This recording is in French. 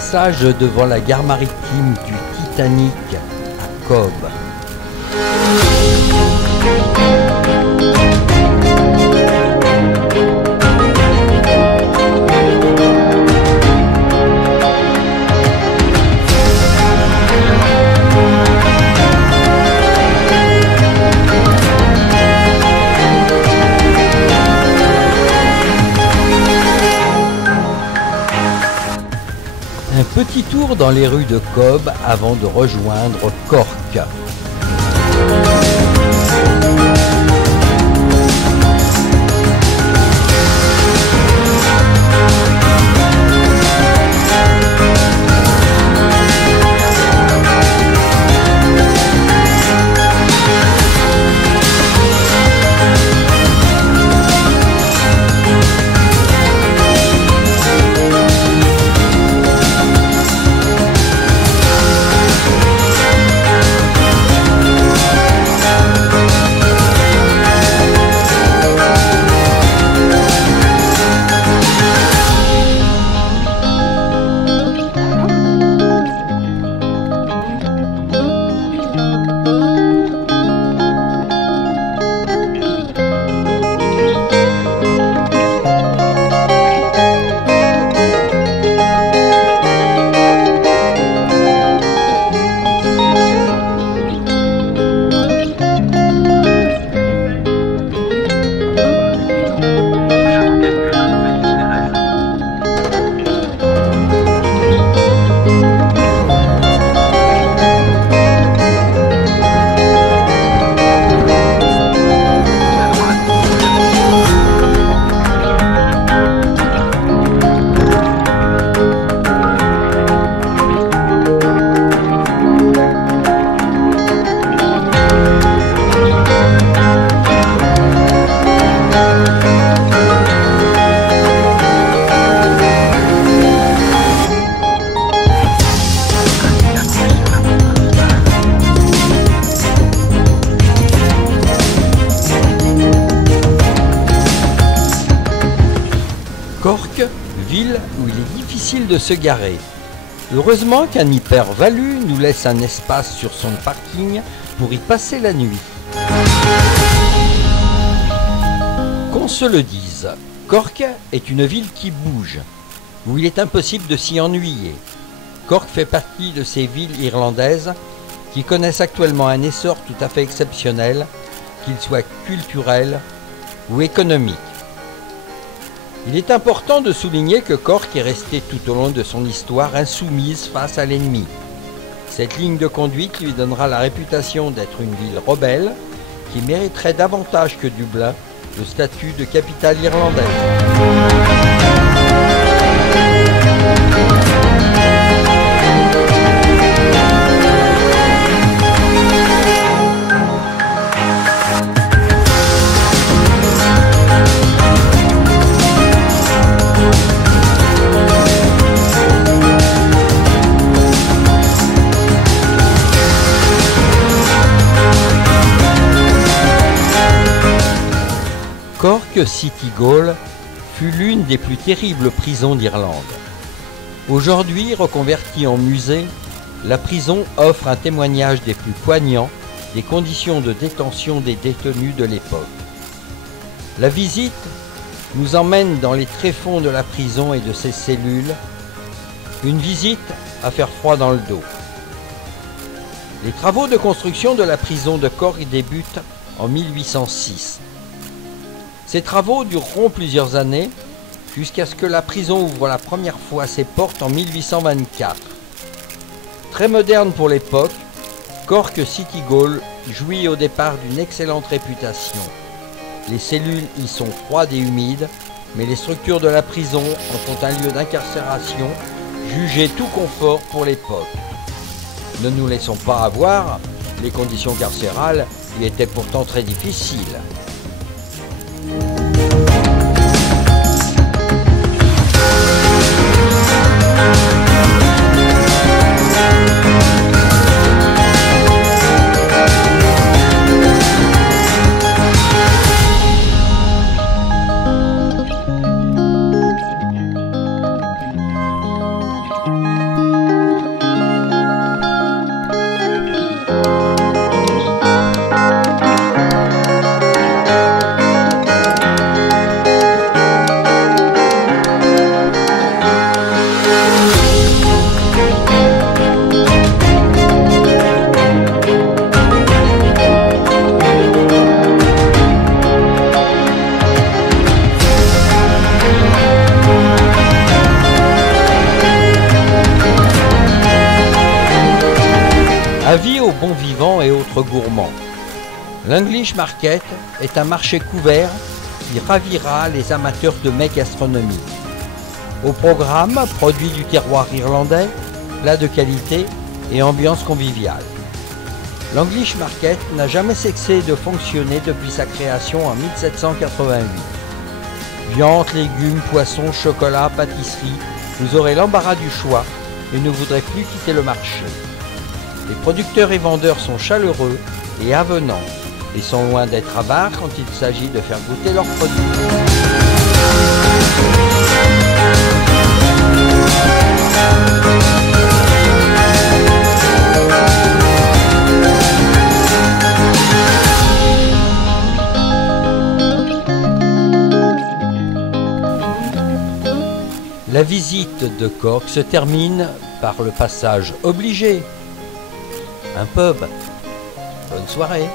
passage devant la gare maritime du Titanic à Cobh. Un petit tour dans les rues de Cobh avant de rejoindre Cork. Cork, ville où il est difficile de se garer. Heureusement qu'un hyper-valu nous laisse un espace sur son parking pour y passer la nuit. Qu'on se le dise, Cork est une ville qui bouge, où il est impossible de s'y ennuyer. Cork fait partie de ces villes irlandaises qui connaissent actuellement un essor tout à fait exceptionnel, qu'il soit culturel ou économique. Il est important de souligner que Cork est restée tout au long de son histoire insoumise face à l'ennemi. Cette ligne de conduite lui donnera la réputation d'être une ville rebelle qui mériterait davantage que Dublin le statut de capitale irlandaise. Cork City Gaol fut l'une des plus terribles prisons d'Irlande. Aujourd'hui reconvertie en musée, la prison offre un témoignage des plus poignants des conditions de détention des détenus de l'époque. La visite nous emmène dans les tréfonds de la prison et de ses cellules, une visite à faire froid dans le dos. Les travaux de construction de la prison de Cork débutent en 1806. Ces travaux dureront plusieurs années, jusqu'à ce que la prison ouvre la première fois ses portes en 1824. Très moderne pour l'époque, Cork City Gaol jouit au départ d'une excellente réputation. Les cellules y sont froides et humides, mais les structures de la prison en font un lieu d'incarcération jugé tout confort pour l'époque. Ne nous laissons pas avoir, les conditions carcérales y étaient pourtant très difficiles. Avis aux bons vivants et autres gourmands. L'English Market est un marché couvert qui ravira les amateurs de mets gastronomiques. Au programme, produits du terroir irlandais, plats de qualité et ambiance conviviale. L'English Market n'a jamais cessé de fonctionner depuis sa création en 1788. Viande, légumes, poissons, chocolat, pâtisserie, vous aurez l'embarras du choix et ne voudrez plus quitter le marché. Les producteurs et vendeurs sont chaleureux et avenants et sont loin d'être avares quand il s'agit de faire goûter leurs produits. La visite de Cork se termine par le passage obligé. Un pub. Bonne soirée.